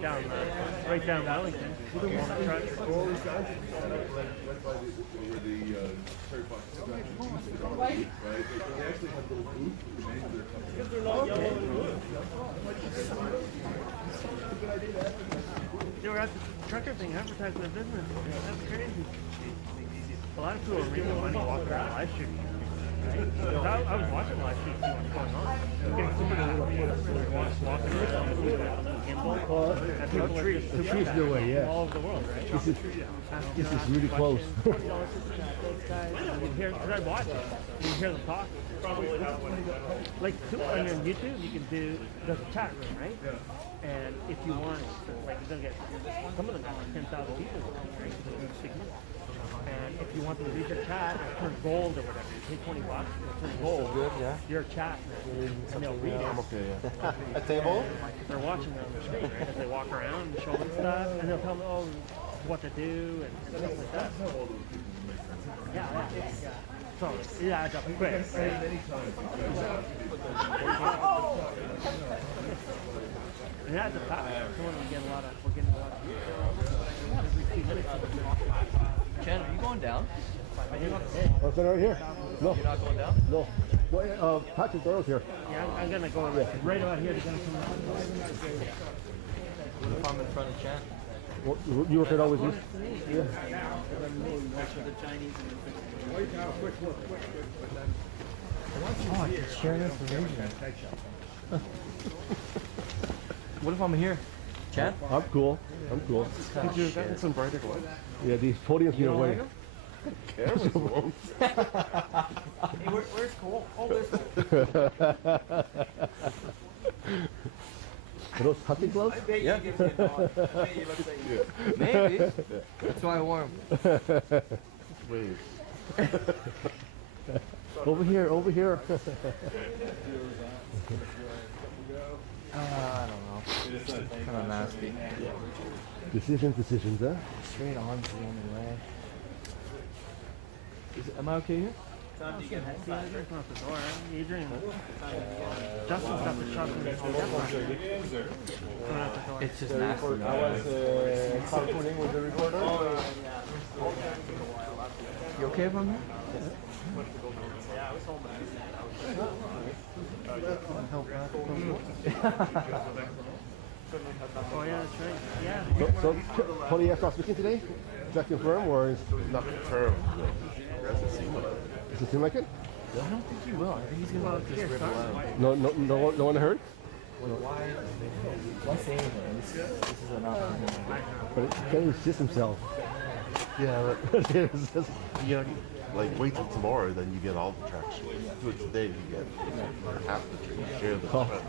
right down Wellington. On the truck. All these guys right by the Terry Fox right? They actually have little booths with the names of their companies. Because they're not yellow and blue. They were at the trucker thing advertising their business. That's crazy. A lot of people are making money walking around live streaming. Right? I was watching live streaming, see what's going on. I'm getting super walking around with gimbal. That's how trees. The trees the way, yeah. All over the world, right? This is really close. Because I watch it, you hear them talk. Like on YouTube, you can do the chat room, right? And if you want, like you're gonna get some of them have 10,000 people, right? And if you want them to read your chat and turn gold or whatever, you pay $20, it'll turn gold. Good, yeah. Your chat, and they'll read it. Okay, yeah. A table? They're watching it on the screen, right? As they walk around and show them stuff, and they'll tell them, oh, what to do and stuff like that. Yeah. So it adds up quick, right? And that's a fact. We're getting a lot of every few minutes. Chen, are you going down? Oh, is that right here? No. You're not going down? No. Well, Patrick Burrow's here. Yeah, I'm gonna go right about here. They're gonna come out. What if I'm in front of Chen? Well, you work it always use? Yeah. Oh, I can share information. What if I'm here? Chen? I'm cool. Did you get some brighter lights? Yeah, these podiums need away. Cameras won't. Hey, where's Cole? Oh, there's Cole. Are those hunting gloves? Yeah. Maybe. That's why I wore them. Wait. Over here. I don't know. Kind of nasty. Decisions, huh? Straight on to the only way. Am I okay here? Not the door, right? Adrian. Justin's got the shot in the door. It's just nasty. I was talking with the recorder. You okay if I'm here? Yeah, I was home. Oh yeah, that's right. Yeah. So Tony has not speaking today? Is that confirmed or is Not confirmed. does it seem like it? I don't think he will. I think he's gonna let this rip around. No one heard? Why say anything? This is enough for him. But he can't resist himself. Yeah, It's just- like wait till tomorrow, then you get all the traction. Do it today, you get half the tree. Share the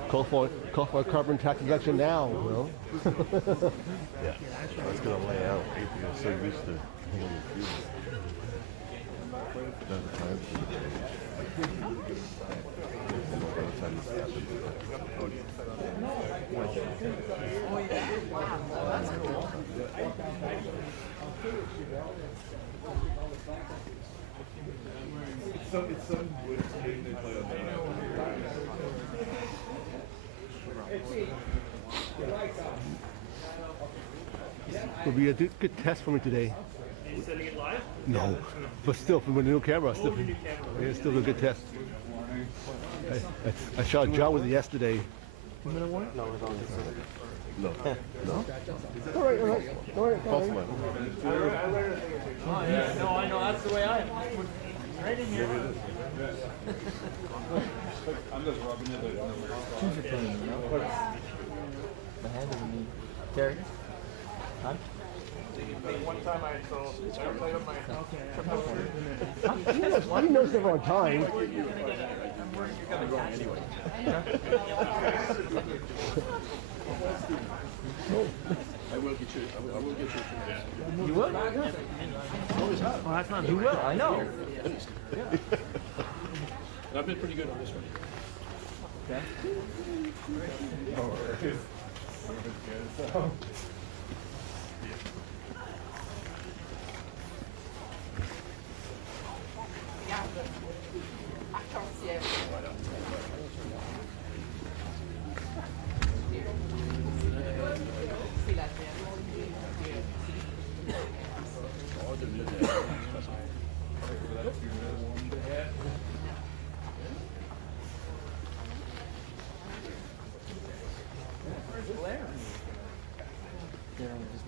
Call for a carbon tax deduction now, you know? Yeah, that's gonna lay out. If you're so used to handling fuel. Doesn't time to It's some wood game they play on It'll be a good test for me today. Are you sending it live? No, but still, from a new camera, still, it's still a good test. I shot John with it yesterday. No. All right. False one. Oh yeah, no, I know. That's the way I am. Right in here. I'm just rubbing it. Choose your thing, you know? My hand doesn't need. Terry? Huh? One time I played on my He knows never on time. I will get you. I will get you. You will? Well, that's not You will, I know. I've been pretty good on this one. Okay.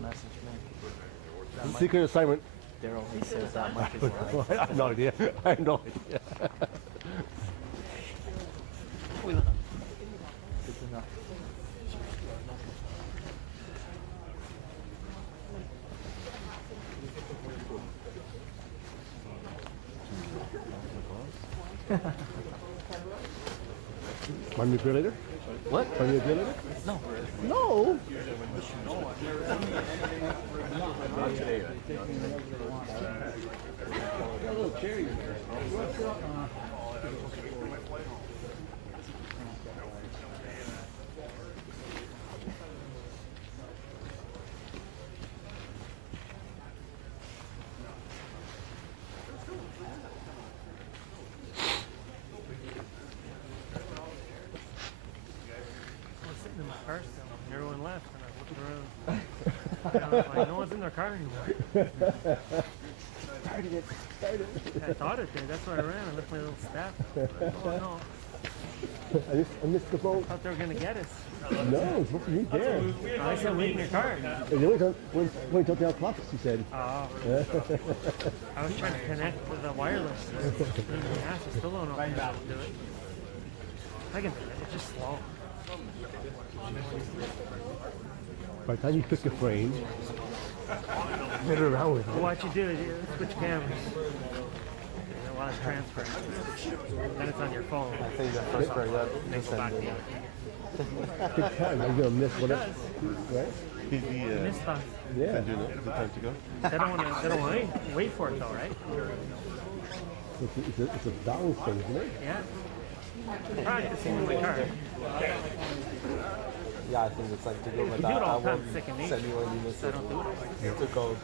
message me. That might, Secret assignment. Daryl, he says that mic is live. I have no idea. I have no idea. Good to know. Want me to later? What? Want me to later? No. No. I was sitting in my car still, and everyone left, and I was looking around. And I was like, no one's in their car anymore. I thought it did. That's why I ran. I left my little staff. Oh no! I missed the boat. Thought they were gonna get us. No, it's supposed to meet there. I said, wait in your car. And they went until 10 o'clock, she said. Oh. I was trying to connect with the wireless. I still don't know if I'm able to do it. I can do it. It's just slow. By the time you pick a frame, get around with Well, it. what you do is you switch cameras. While it's transferring. Then it's on your phone. I think that first part that Makes it back to you. Good time. I'm going to miss whatever. Right? Miss stuff. Yeah. They don't want to wait for it though, right? It's a balance thing, isn't it? Yeah. Practicing in my car. yeah, I think it's like to go You with do that. it I all the time, won't second send nature. you any message. I don't do it. To go.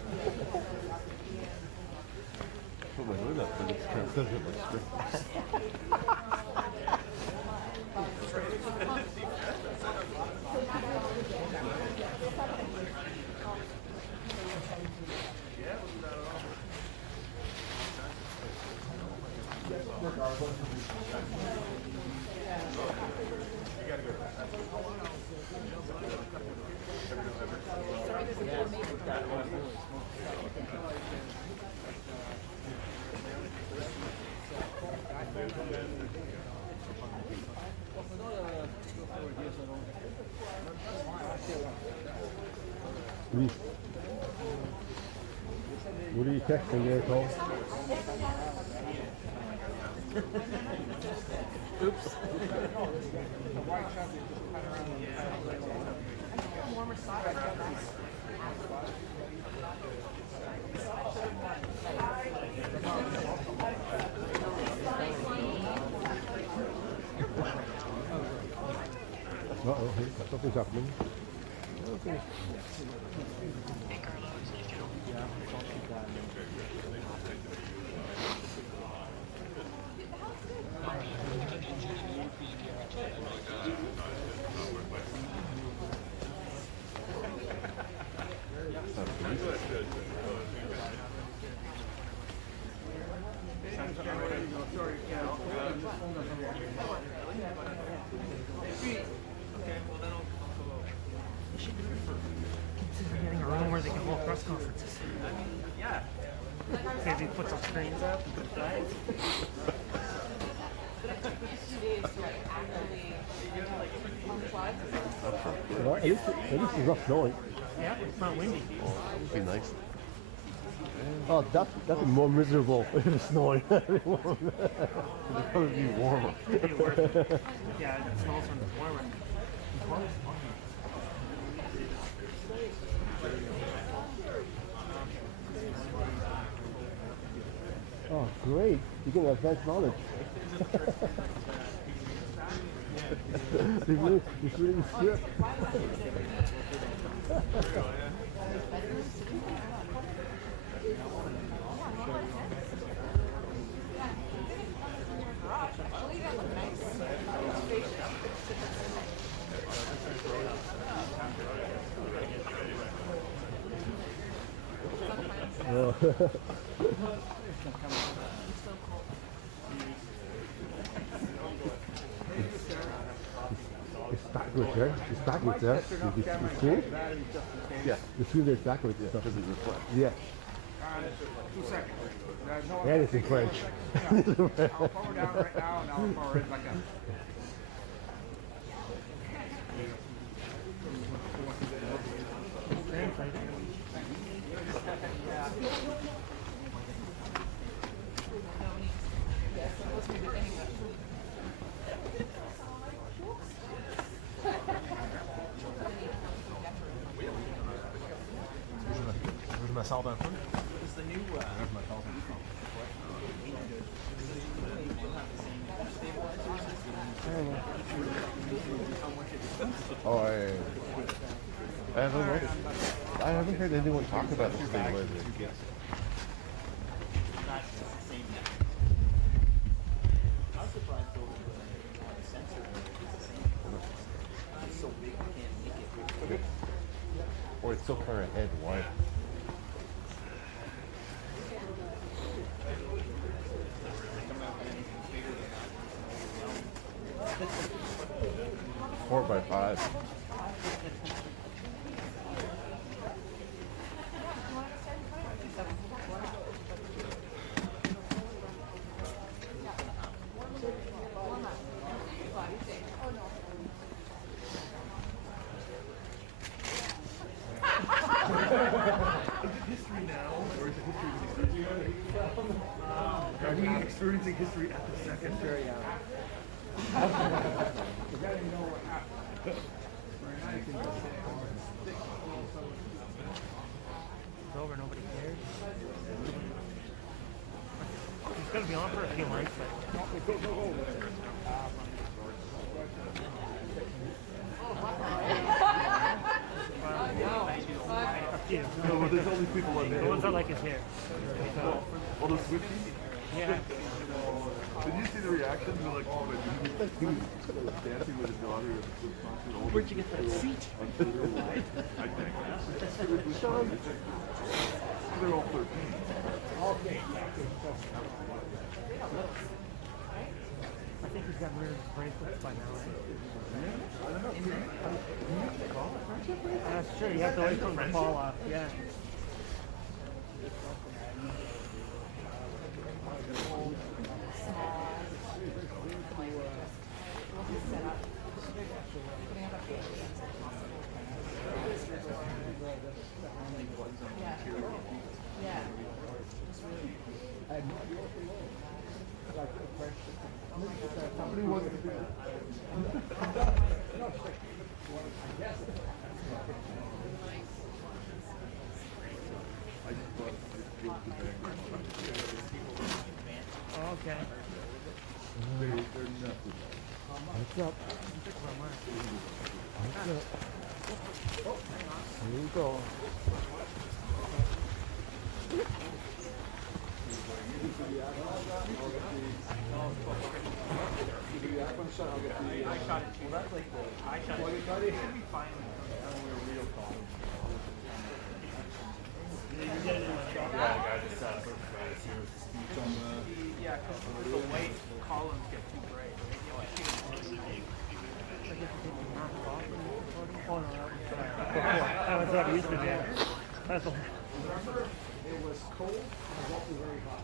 What are you texting there, Cole? Oops. Uh-oh, something's happening. Okay. Consider getting a room where they can hold press conferences. Maybe put some screens up and put flags. Well, at least it's not snowing. Yeah, it's not windy. Be nice. Oh, that's more miserable if it's snowing. It'd probably be warmer. It'd be worth it. Yeah, it smells when it's warmer. Oh, great. You're getting advanced knowledge. It's really strict. It's backwards there. It's backwards there. You see it? Yeah. The screen there is backwards. Does it reflect? Yeah. 2 seconds. No, And it's in French. I'll power down right now and I'll power it back up. Je me sors un peu. Oh, I haven't noticed. I haven't heard anyone talk about this thing lately. Or it's so far ahead. Why? Four by five. Are we experiencing history at the second? Very It's over, nobody cares. It's gonna be on for a few months, but up to you. No, but there's all these people on The there. ones I like is here. So, All those Swifties. yeah. Did you see the reaction? They're like, oh, but he was dancing with his daughter. Where'd you get that seat? On Twitter. I think. They're all 13. I think he's got weird bracelets by now, right? That's true, you have to wait for them to fall off, yeah. Okay. What's up? What's up? Here we go. Yeah, because the white columns get too bright. Oh, no, that was what it used to be. That's a, It was cold, it was also very hot.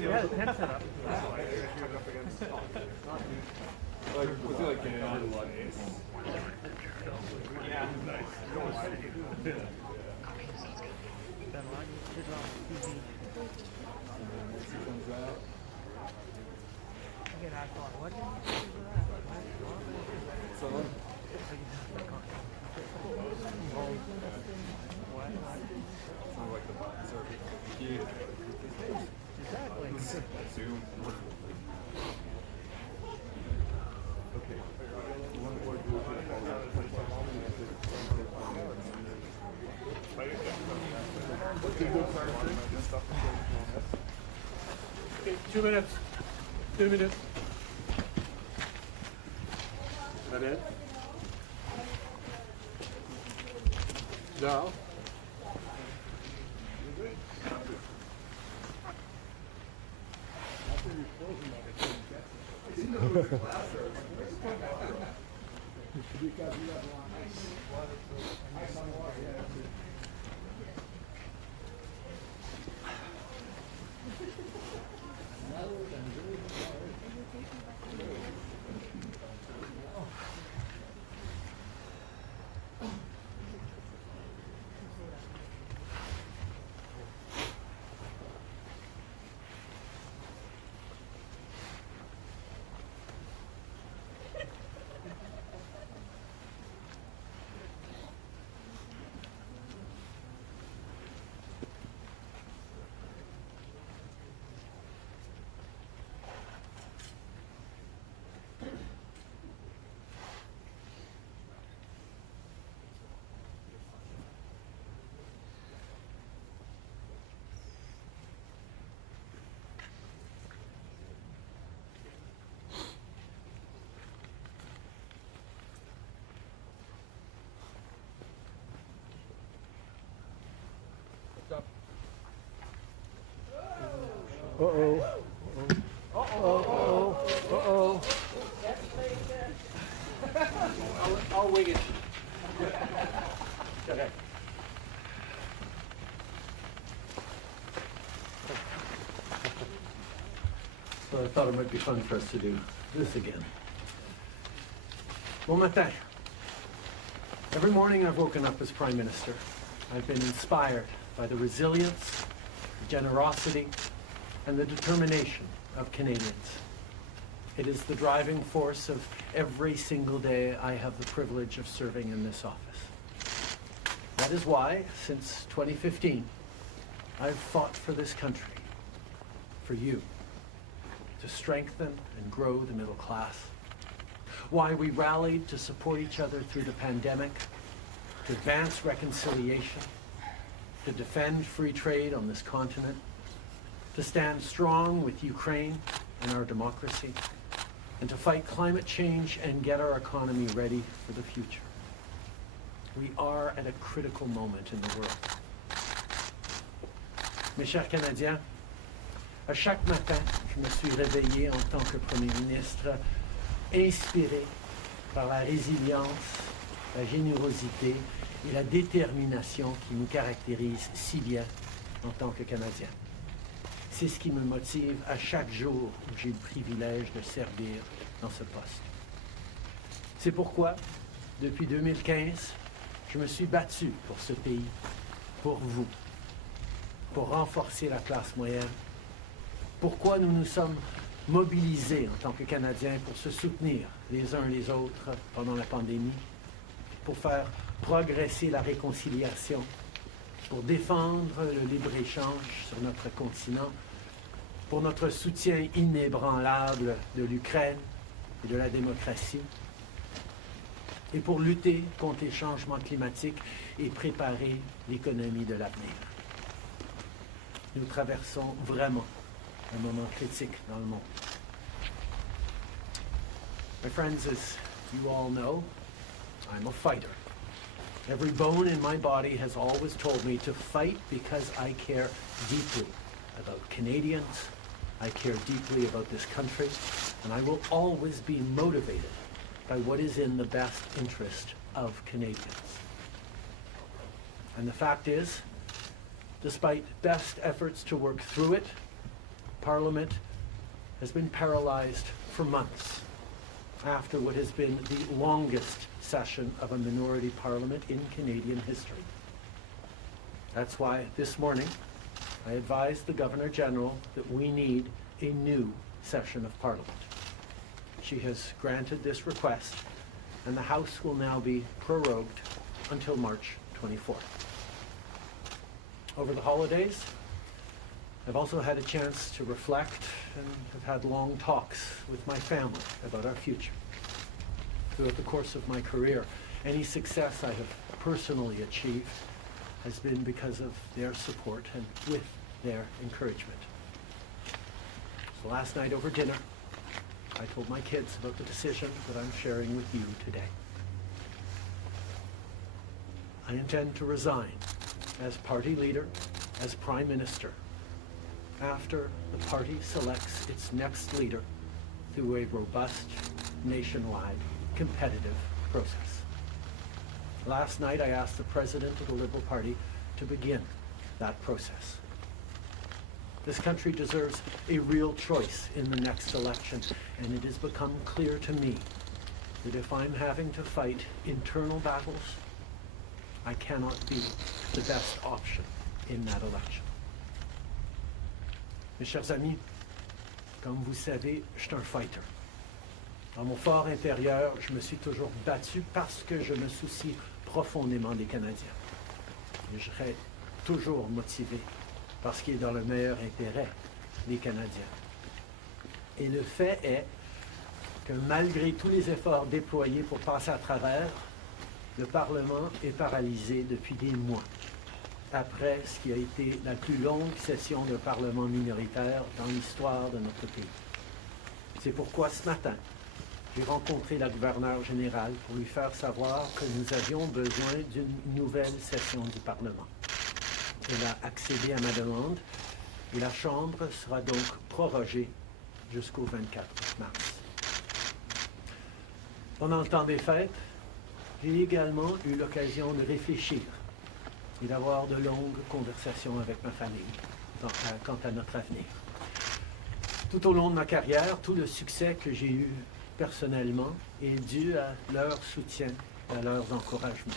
you had a tent set up. Like, was it like Canada? Yeah. Been a lot of TV. I get asked a lot, what did you do for that? Exactly. Okay, 2 minutes. 2 minutes. Is that it? No. Uh-oh. Uh-oh. Uh-oh. I'll wing it. Okay. So I thought it might be fun for us to do this again. Bon matin. Every morning I've woken up as Prime Minister. I've been inspired by the resilience, the generosity, and the determination of Canadians. It is the driving force of every single day I have the privilege of serving in this office. That is why, since 2015, I've fought for this country, for you, to strengthen and grow the middle class. Why we rallied to support each other through the pandemic, to advance reconciliation, to defend free trade on this continent, to stand strong with Ukraine and our democracy, and to fight climate change and get our economy ready for the future. We are at a critical moment in the world. Mes chers Canadiens, à chaque matin, je me suis réveillé en tant que Premier ministre, inspiré par la résilience, la générosité et la détermination qui nous caractérisent si bien en tant que Canadiens. C'est ce qui me motive à chaque jour où j'ai le privilège de servir dans ce poste. C'est pourquoi, depuis 2015, je me suis battu pour ce pays, pour vous, pour renforcer la classe moyenne. Pourquoi nous nous sommes mobilisés en tant que Canadiens pour se soutenir les uns les autres pendant la pandémie, pour faire progresser la réconciliation, pour défendre le libre-échange sur notre continent, pour notre soutien inébranlable de l'Ukraine et de la démocratie, et pour lutter contre les changements climatiques et préparer l'économie de l'avenir. Nous traversons vraiment un moment critique dans le monde. My friends, as you all know, I'm a fighter. Every bone in my body has always told me to fight because I care deeply about Canadians, I care deeply about this country, and I will always be motivated by what is in the best interest of Canadians. And the fact is, despite best efforts to work through it, Parliament has been paralyzed for months after what has been the longest session of a minority parliament in Canadian history. That's why this morning I advised the Governor-General that we need a new session of Parliament. She has granted this request, and the House will now be prorogued until March 24th. Over the holidays, I've also had a chance to reflect and have had long talks with my family about our future. Throughout the course of my career, any success I have personally achieved has been because of their support and with their encouragement. So last night over dinner, I told my kids about the decision that I'm sharing with you today. I intend to resign as party leader, as Prime Minister, after the party selects its next leader through through a robust, nationwide, competitive process. Last night, I asked the President of the Liberal Party to begin that process. This country deserves a real choice in the next election, and it has become clear to me that if I'm having to fight internal battles, I cannot be the best option in that election. Mes chers amis, comme vous savez, je suis un fighter. Dans mon fort intérieur, je me suis toujours battu parce que je me soucie profondément des Canadiens. Et je serai toujours motivé parce qu'il est dans le meilleur intérêt des Canadiens. Et le fait est que malgré tous les efforts déployés pour passer à travers, le Parlement est paralysé depuis des mois, après ce qui a été la plus longue session de Parlement minoritaire dans l'histoire de notre pays. C'est pourquoi ce matin, j'ai rencontré la gouverneure générale pour lui faire savoir que nous avions besoin d'une nouvelle session du Parlement. Elle a accédé à ma demande et la Chambre sera donc prorogée jusqu'au 24 mars. Pendant le temps des fêtes, j'ai également eu l'occasion de réfléchir et d'avoir de longues conversations avec ma famille quant à notre avenir. Tout au long de ma carrière, tout le succès que j'ai eu personnellement est dû à leur soutien, à leurs encouragements.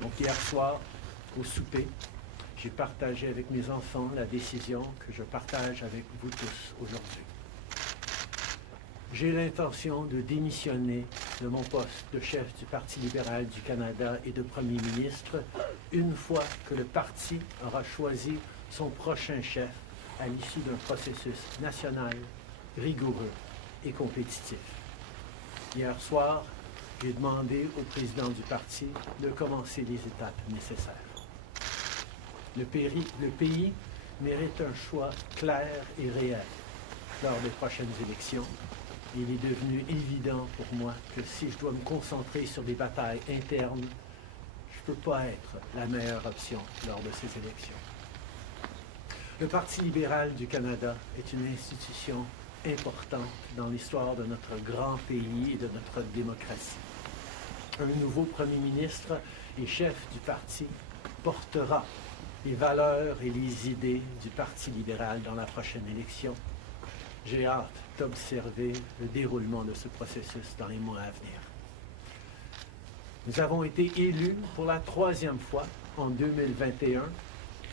Donc hier soir, au souper, j'ai partagé avec mes enfants la décision que je partage avec vous tous aujourd'hui. J'ai l'intention de démissionner de mon poste de chef du Parti libéral du Canada et de Premier ministre une fois que le parti aura choisi son prochain chef à l'issue d'un processus national, rigoureux et compétitif. Hier soir, j'ai demandé au président du parti de commencer les étapes nécessaires. Le pays mérite un choix clair et réel lors des prochaines élections. Il est devenu évident pour moi que si je dois me concentrer sur des batailles internes, je ne peux pas être la meilleure option lors de ces élections. Le Parti libéral du Canada est une institution importante dans l'histoire de notre grand pays et de notre démocratie. Un nouveau Premier ministre et chef du parti portera les valeurs et les idées du Parti libéral dans la prochaine élection. J'ai hâte d'observer le déroulement de ce processus dans les mois à venir. Nous avons été élus pour la 3e fois en 2021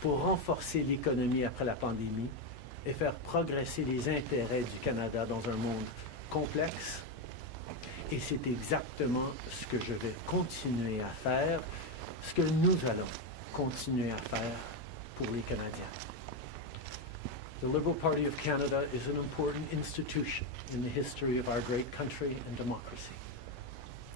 pour renforcer l'économie après la pandémie et faire progresser les intérêts du Canada dans un monde complexe. Et c'est exactement ce que je vais continuer à faire, ce que nous allons continuer à faire pour les Canadiens. The Liberal Party of Canada is an important institution in the history of our great country and democracy.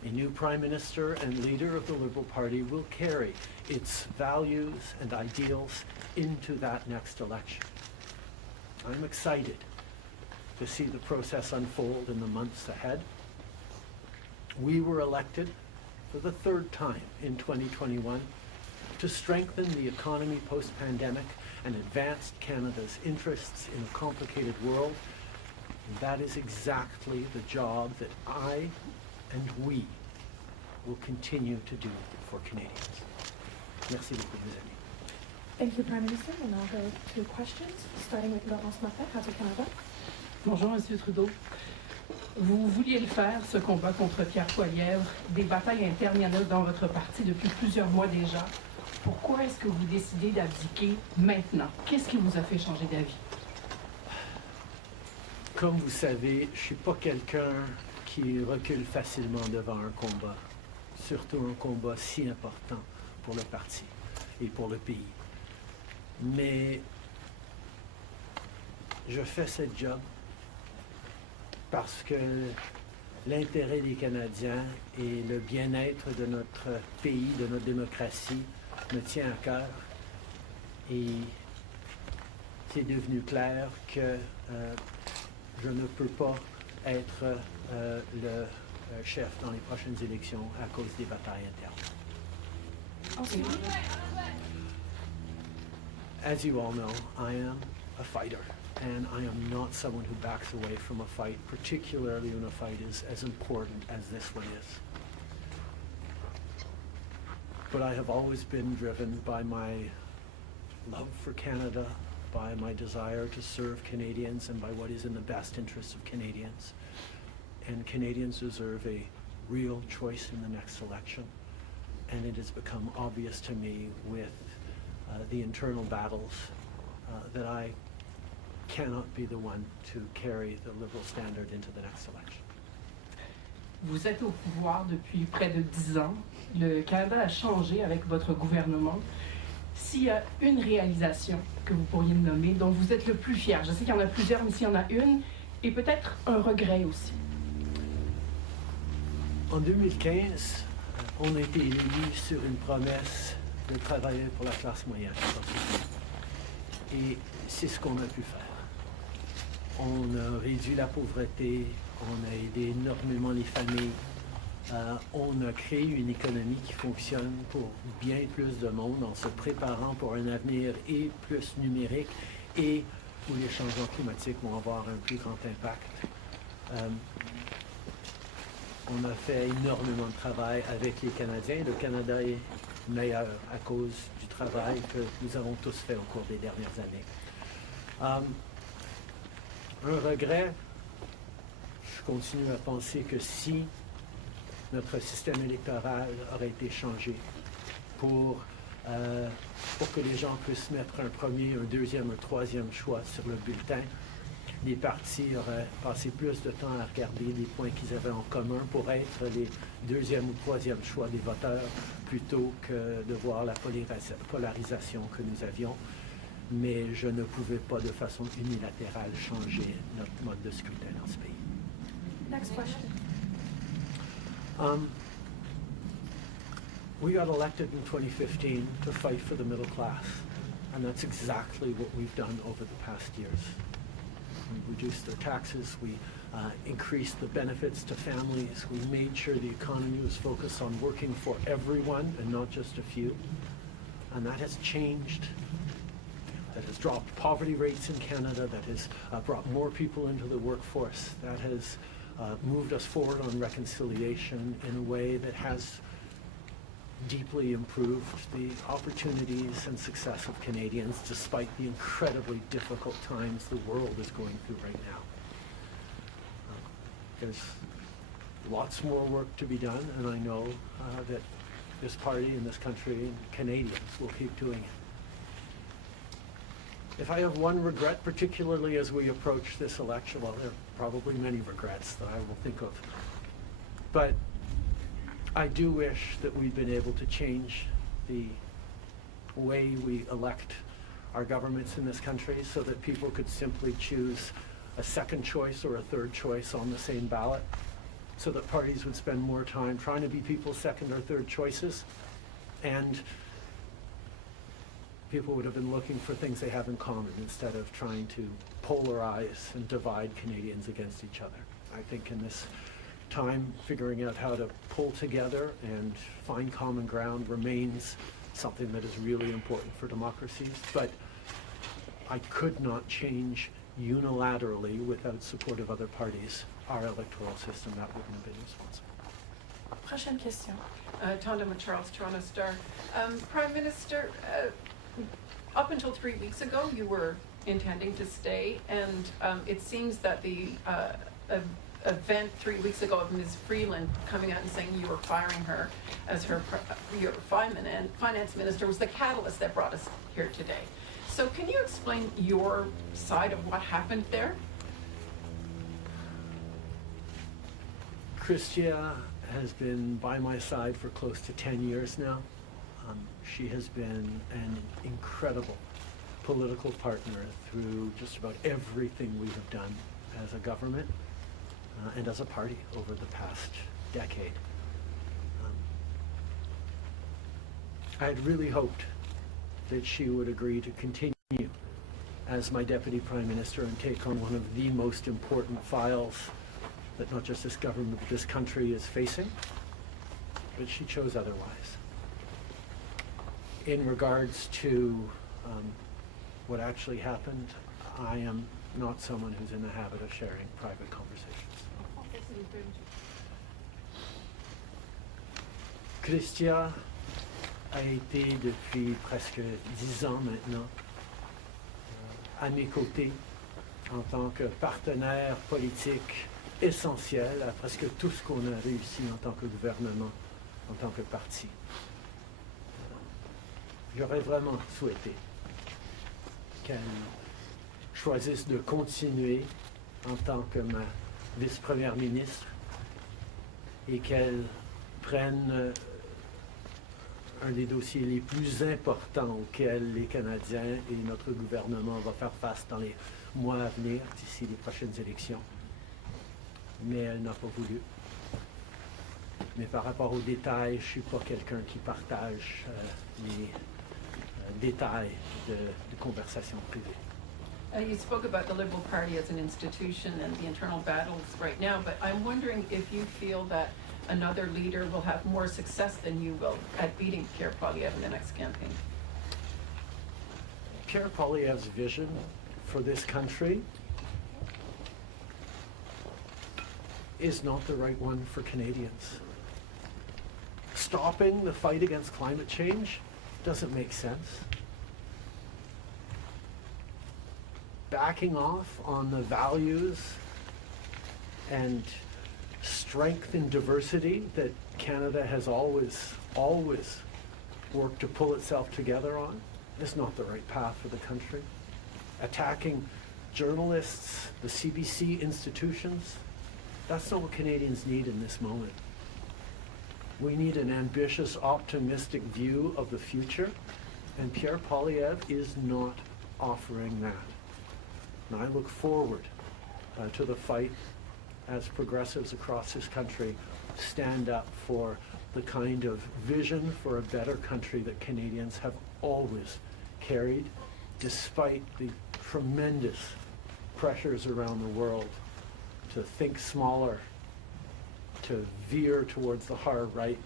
A new Prime Minister and leader of the Liberal Party will carry its values and ideals into that next election. I'm excited to see the process unfold in the months ahead. We were elected for the 3rd time in 2021 to strengthen the economy post-pandemic and advance Canada's interests in a complicated world. And that is exactly the job that I and we will continue to do for Canadians. Merci beaucoup, mes amis. Thank you, Prime Minister. We'll now go to questions, starting with Laurence Martin, House of Canada. Bonjour, Monsieur Trudeau. Vous vouliez le faire, ce combat contre Pierre Poilievre. Des batailles internes, il y en a dans votre parti depuis plusieurs mois déjà. Pourquoi est-ce que vous décidez d'abdiquer maintenant? Qu'est-ce qui vous a fait changer d'avis? Comme vous savez, je ne suis pas quelqu'un qui recule facilement devant un combat, surtout un combat si important pour le parti et pour le pays. Mais je fais ce job parce que l'intérêt des Canadiens et le bien-être de notre pays, de notre démocratie, me tient à cœur. Et c'est devenu clair que je ne peux pas être le chef dans les prochaines élections à cause des batailles internes. As you all know, I am a fighter. and I am not someone who backs away from a fight, particularly when a fight is as important as this one is. But I have always been driven by my love for Canada, by my desire to serve Canadians, and by what is in the best interests of Canadians. And Canadians deserve a real choice in the next election. And it has become obvious to me with the internal battles that I cannot be the one to carry the Liberal standard into the next election. Vous êtes au pouvoir depuis près de 10 ans. Le Canada a changé avec votre gouvernement. S'il y a une réalisation que vous pourriez me nommer, dont vous êtes le plus fier, je sais qu'il y en a plusieurs, mais s'il y en a une, et peut-être un regret aussi. En 2015, on a été élus sur une promesse de travailler pour la classe moyenne. Et c'est ce qu'on a pu faire. On a réduit la pauvreté, on a aidé énormément les familles, on a créé une économie qui fonctionne pour bien plus de monde en se préparant pour un avenir et plus numérique et où les changements climatiques vont avoir un plus grand impact. On a fait énormément de travail avec les Canadiens. Le Canada est meilleur à cause du travail que nous avons tous fait au cours des dernières années. Un regret, je continue à penser que si notre système électoral aurait été changé pour que les gens puissent mettre un premier, un deuxième, un troisième choix sur le bulletin, les partis auraient passé plus de temps à regarder les points qu'ils avaient en commun pour être les deuxième ou troisième choix des voteurs plutôt que de voir la polarisation que nous avions. Mais je ne pouvais pas de façon unilatérale changer notre mode de scrutin dans ce pays. Next question. We got elected in 2015 to fight for the middle class, and that's exactly what we've done over the past years. We reduced their taxes, we increased the benefits to families, we made sure the economy was focused on working for everyone and not just a few, and that has changed. That has dropped poverty rates in Canada, that has brought more people into the workforce, that has moved us forward on reconciliation in a way that has deeply improved the opportunities and success of Canadians despite the incredibly difficult times the world is going through right now. There's lots more work to be done, and I know that this party and this country and Canadians will keep doing it. If I have one regret, particularly as we approach this election, well, there are probably many regrets that I will think of, but I do wish that we've been able to change the way we elect our governments in this country so that people could simply choose a second choice or a third choice on the same ballot, so that parties would spend more time trying to be people's second or third choices, and people would have been looking for things they have in common instead of trying to polarize and divide Canadians against each other. I think in this time, figuring out how to pull together and find common ground remains something that is really important for democracies, but I could not change unilaterally without support of other parties our electoral system. That wouldn't have been responsible. Prochaine question. Tondama Charles, Toronto Star. Prime Minister, up until 3 weeks ago, you were intending to stay, and it seems that the event 3 weeks ago of Ms. Freeland coming out and saying you were firing her as your finance minister was the catalyst that brought us here today. So can you explain your side of what happened there? Chrystia has been by my side for close to 10 years now. She has been an incredible political partner through just about everything we have done as a government and as a party over the past decade. I had really hoped that she would agree to continue as my Deputy Prime Minister and take on one of the most important files that not just this government but this country is facing, but she chose otherwise. In regards to what actually happened, I am not someone who's in the habit of sharing private conversations. Chrystia a été depuis presque 10 ans maintenant à mes côtés en tant que partenaire politique essentiel à presque tout ce qu'on a réussi en tant que gouvernement, en tant que parti. J'aurais vraiment souhaité qu'elle choisisse de continuer en tant que ma vice-première ministre et qu'elle prenne un des dossiers les plus importants auxquels les Canadiens et notre gouvernement vont faire face dans les mois à venir, d'ici les prochaines élections. Mais elle n'a pas voulu. Mais par rapport aux détails, je ne suis pas quelqu'un qui partage les détails de conversations privées. You spoke about the Liberal Party as an institution and the internal battles right now, but I'm wondering if you feel that another leader will have more success than you will at beating Pierre Poilievre in the next campaign. Pierre Poilievre's vision for this country is not the right one for Canadians. Stopping the fight against climate change doesn't make sense. Backing off on the values and strength and diversity that Canada has always worked to pull itself together on is not the right path for the country. Attacking journalists, the CBC institutions, that's not what Canadians need in this moment. We need an ambitious, optimistic view of the future, and Pierre Poilievre is not offering that. And I look forward to the fight as progressives across this country stand up for the kind of vision for a better country that Canadians have always carried, despite the tremendous pressures around the world to think smaller, to veer towards the hard right,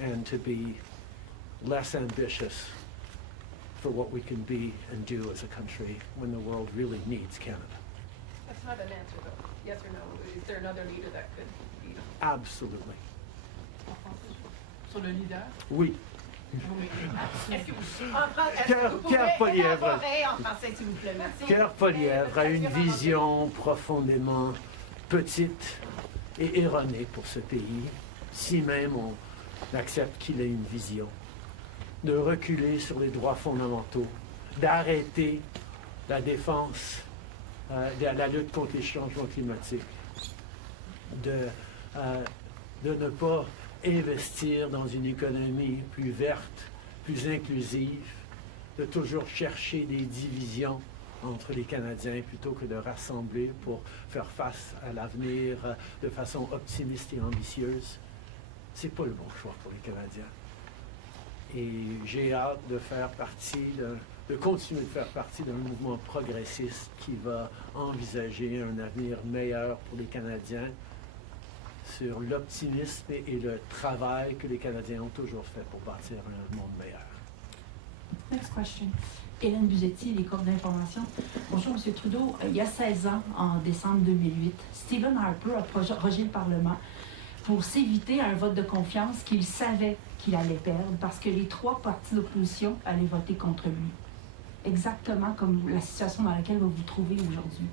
and to be less ambitious for what we can be and do as a country when the world really needs Canada. That's not an answer, though. Yes or no? Is there another leader that could beat him? Absolutely. Sur le leader? Oui. Est-ce que vous Pierre pouvez Poilievre. élaborer en français, s'il vous plaît? Merci. Pierre Poilievre a une vision profondément petite et erronée pour ce pays, si même on accepte qu'il ait une vision, de reculer sur les droits fondamentaux, d'arrêter la défense, la lutte contre les changements climatiques, de ne pas investir dans une économie plus verte, plus inclusive, de toujours chercher des divisions entre les Canadiens plutôt que de rassembler pour faire face à l'avenir de façon optimiste et ambitieuse. C'est pas le bon choix pour les Canadiens. Et j'ai hâte de faire partie, de continuer de faire partie d'un mouvement progressiste qui va envisager un avenir meilleur pour les Canadiens sur l'optimisme et le travail que les Canadiens ont toujours fait pour bâtir un monde meilleur. Next question. Hélène Buzetti, les corps d'information. Bonjour, M. Trudeau. Il y a 16 ans, en décembre 2008, Stephen Harper a prorogé le Parlement pour s'éviter un vote de confiance qu'il savait qu'il allait perdre parce que les 3 partis d'opposition allaient voter contre lui. Exactement comme la situation dans laquelle vous vous trouvez aujourd'hui.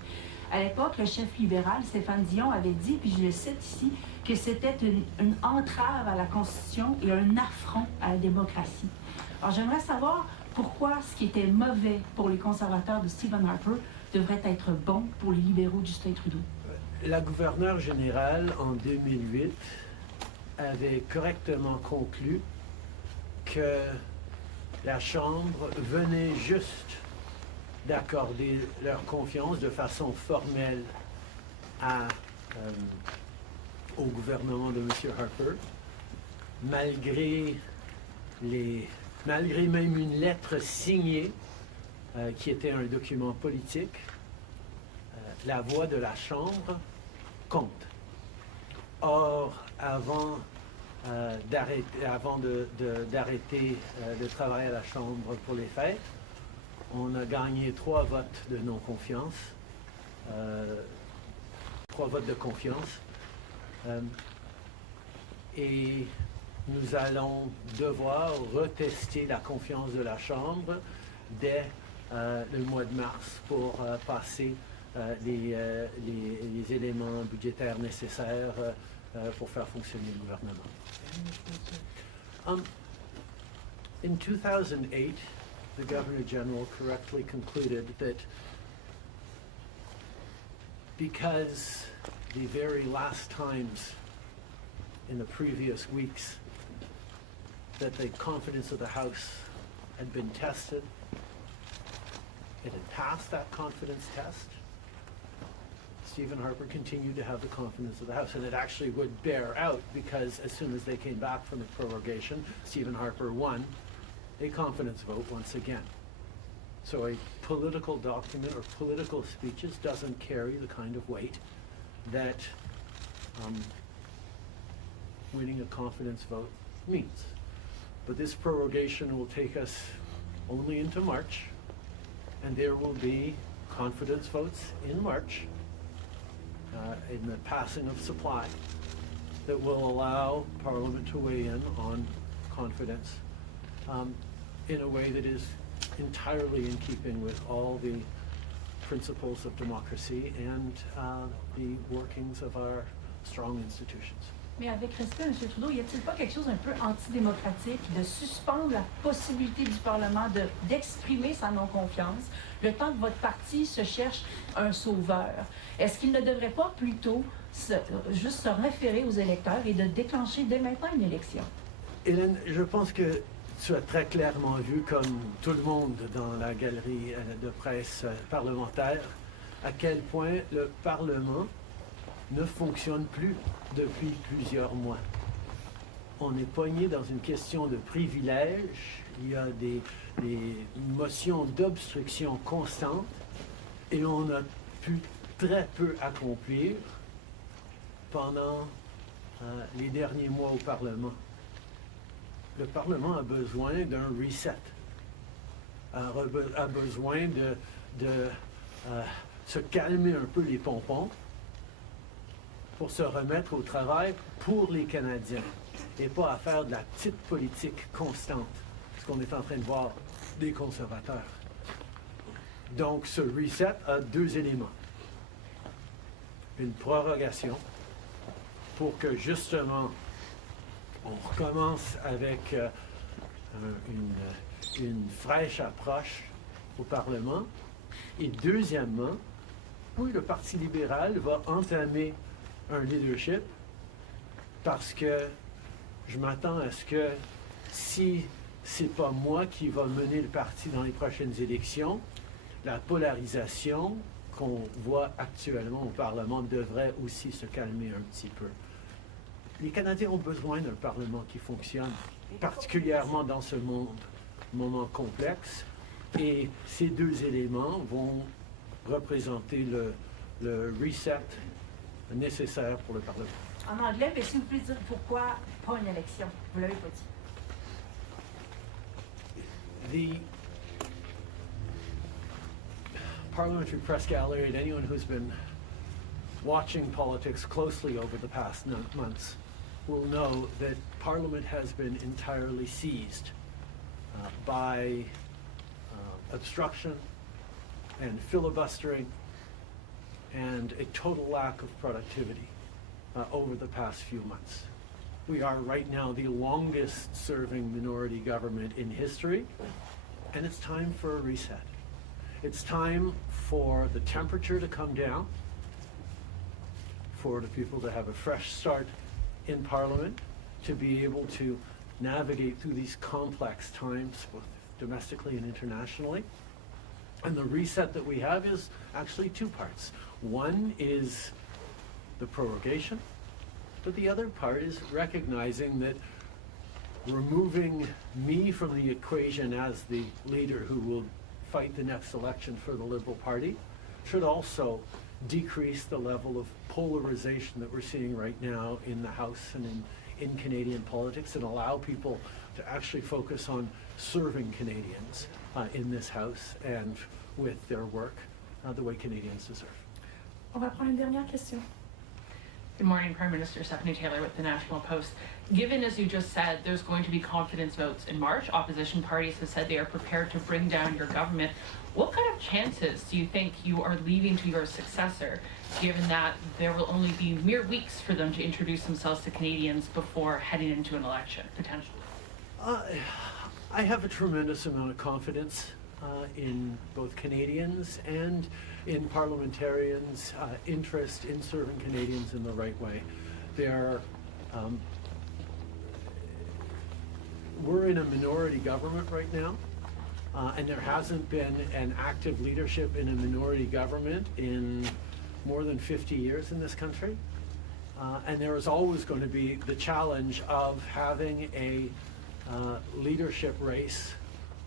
À l'époque, le chef libéral, Stéphane Dion, avait dit, puis je le cite ici, que c'était une entrave à la Constitution et un affront à la démocratie. Alors, j'aimerais savoir pourquoi ce qui était mauvais pour les conservateurs de Stephen Harper devrait être bon pour les libéraux de Justin Trudeau. La gouverneure générale, en 2008, avait correctement conclu que la Chambre venait juste d'accorder leur confiance de façon formelle au gouvernement de M. Harper, malgré même une lettre signée qui était un document politique. La voix de la Chambre compte. Or, avant d'arrêter de travailler à la Chambre pour les fêtes, on a gagné 3 votes de non-confiance 3 votes de confiance. Et nous allons devoir retester la confiance de la Chambre dès le mois de mars pour passer les éléments budgétaires nécessaires pour faire fonctionner le gouvernement. In 2008, the Governor General correctly concluded that because the very last times in the previous weeks that the confidence of the House had been tested, it had passed that confidence test, Stephen Harper continued to have the confidence of the House, and it actually would bear out because as soon as they came back from the prorogation, Stephen Harper won a confidence vote once again. So a political document or political speeches doesn't carry the kind of weight that winning a confidence vote means. But this prorogation will take us only into March, and there will be confidence votes in March in the passing of supply that will allow Parliament to weigh in on confidence in a way that is entirely in keeping with all the principles of democracy and the workings of our strong institutions. Mais avec respect, M. Trudeau, y a-t-il pas quelque chose un peu antidémocratique de suspendre la possibilité du Parlement d'exprimer sa non-confiance le temps que votre parti se cherche un sauveur? Est-ce qu'il ne devrait pas plutôt juste se référer aux électeurs et de déclencher dès maintenant une élection? Hélène, je pense que tu as très clairement vu, comme tout le monde dans la galerie de presse parlementaire, à quel point le Parlement ne fonctionne plus depuis plusieurs mois. On est pogné dans une question de privilèges, il y a des motions d'obstruction constantes et on a pu très peu accomplir pendant les derniers mois au Parlement. Le Parlement a besoin d'un reset, a besoin de se calmer un peu les pompons pour se remettre au travail pour les Canadiens et pas à faire de la petite politique constante, ce qu'on est en train de voir des conservateurs. Donc ce reset a 2 éléments. Une prorogation pour que justement on recommence avec une fraîche approche au Parlement. Et deuxièmement, oui, le Parti libéral va entamer un leadership parce que je m'attends à ce que si c'est pas moi qui va mener le parti dans les prochaines élections, la polarisation qu'on voit actuellement au Parlement devrait aussi se calmer un petit peu. Les Canadiens ont besoin d'un Parlement qui fonctionne, particulièrement dans ce moment complexe, et ces 2 éléments vont représenter le reset nécessaire pour le Parlement. En anglais, mais s'il vous plaît dire pourquoi pas une élection? Vous l'avez pas dit. The Parliamentary Press Gallery and anyone who's been watching politics closely over the past months will know that Parliament has been entirely seized by obstruction and filibustering and a total lack of productivity over the past few months. We are right now the longest serving minority government in history, and it's time for a reset. It's time for the temperature to come down, for the people to have a fresh start in Parliament, to be able to navigate through these complex times, both domestically and internationally. And the reset that we have is actually 2 parts. One is the prorogation, but the other part is recognizing that removing me from the equation as the leader who will fight the next election for the Liberal Party should also decrease the level of polarization that we're seeing right now in the House and in Canadian politics, and allow people to actually focus on serving Canadians in this House and with their work the way Canadians deserve. On va prendre une dernière question. Good morning, Prime Minister. Stephanie Taylor with the National Post. Given, as you just said, there's going to be confidence votes in March, opposition parties have said they are prepared to bring down your government. What kind of chances do you think you are leaving to your successor, given that there will only be mere weeks for them to introduce themselves to Canadians before heading into an election, potentially? I have a tremendous amount of confidence in both Canadians and in parliamentarians' interest in serving Canadians in the right way. We're in a minority government right now, and there hasn't been an active leadership in a minority government in more than 50 years in this country. And there is always going to be the challenge of having a leadership race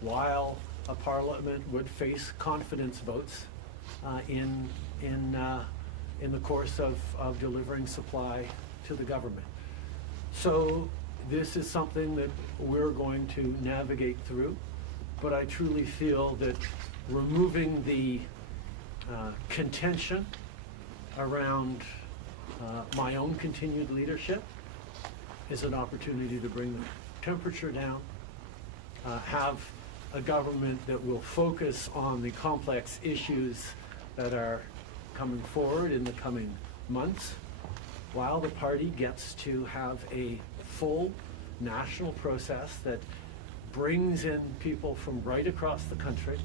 while a parliament would face confidence votes in the course of delivering supply to the government. So this is something that we're going to navigate through, but I truly feel that removing the contention around my own continued leadership is an opportunity to bring the temperature down, have a government that will focus on the complex issues that are coming forward in the coming months, while the party gets to have a full national process that brings in people from right across the country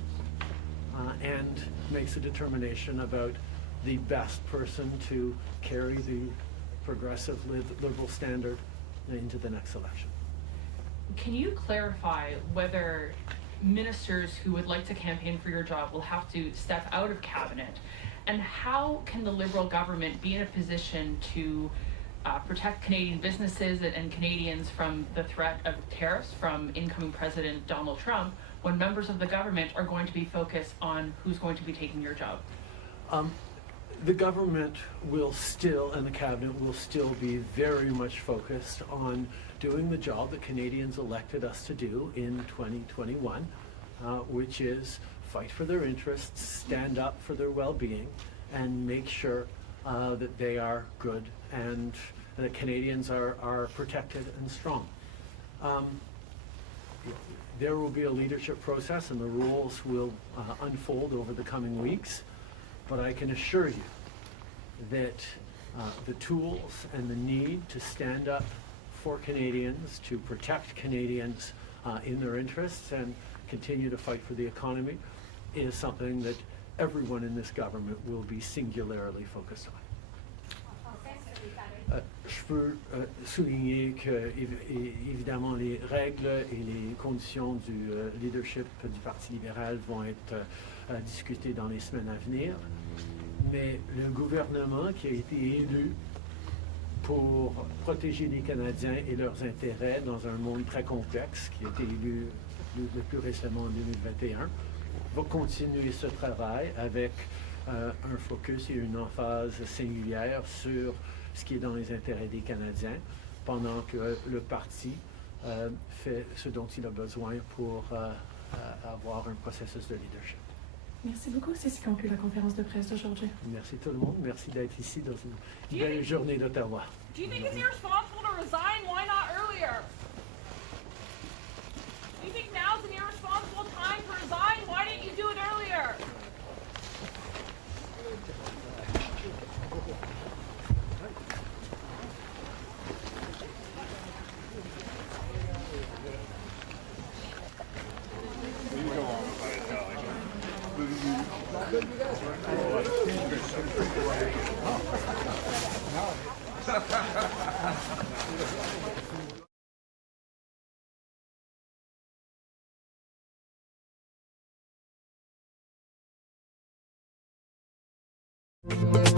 and makes a determination about the best person to carry the progressive liberal standard into the next election. Can you clarify whether ministers who would like to campaign for your job will have to step out of cabinet? And how can the Liberal government be in a position to protect Canadian businesses and Canadians from the threat of tariffs from incoming President Donald Trump when members of the government are going to be focused on who's going to be taking your job? The government will still, and the cabinet will still be very much focused on doing the job that Canadians elected us to do in 2021, which is fight for their interests, stand up for their well-being, and make sure that they are good and that Canadians are protected and strong. There will be a leadership process and the rules will unfold over the coming weeks, but I can assure you that the tools and the need to stand up for Canadians, to protect Canadians in their interests and continue to fight for the economy is something that everyone in this government will be singularly focused on. Je peux souligner que, évidemment, les règles et les conditions du leadership du Parti libéral vont être discutées dans les semaines à venir, mais le gouvernement qui a été élu pour protéger les Canadiens et leurs intérêts dans un monde très complexe, qui a été élu le plus récemment en 2021, va continuer ce travail avec un focus et une emphase singulière sur ce qui est dans les intérêts des Canadiens, pendant que le parti fait ce dont il a besoin pour avoir un processus de leadership. Merci beaucoup. C'est ce qui conclut la conférence de presse d'aujourd'hui. Merci tout le monde. Merci d'être ici dans une belle journée d'Ottawa. Do you think it's irresponsible to resign? Why not earlier? Do you think now's an irresponsible time to resign? Why didn't you do it earlier? Thank you.